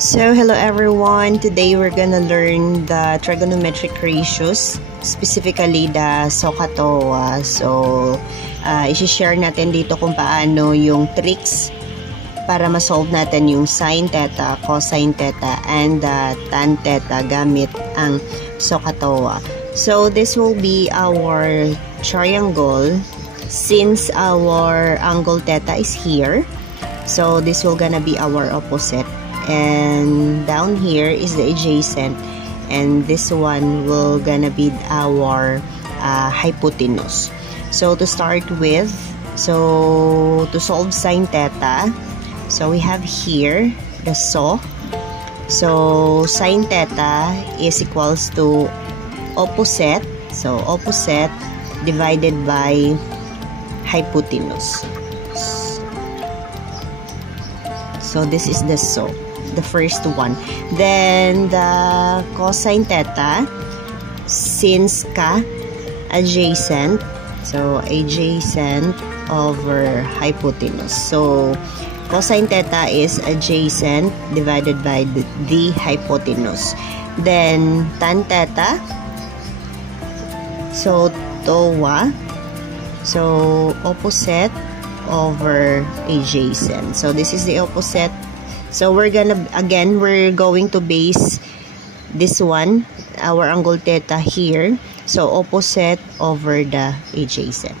So hello everyone, today we're gonna learn the trigonometric ratios, specifically the SOHCAHTOA. So isi-share natin dito kung paano yung tricks para ma-solve natin yung sin theta, cosine theta, and tan theta gamit ang SOHCAHTOA. So this will be our triangle. Since our angle theta is here, so this will gonna be our opposite. And down here is the adjacent, and this one will gonna be our hypotenuse. So to start with, so to solve sin theta, so we have here the SO. So sin theta is equals to opposite, so opposite divided by hypotenuse. So this is the SO, the first one. Then the cosine theta, since ka adjacent, so adjacent over hypotenuse. So cosine theta is adjacent divided by the hypotenuse. Then tan theta, so TOA, so opposite over adjacent. So this is the opposite. So we're going to base this one, our angle theta here, so opposite over the adjacent.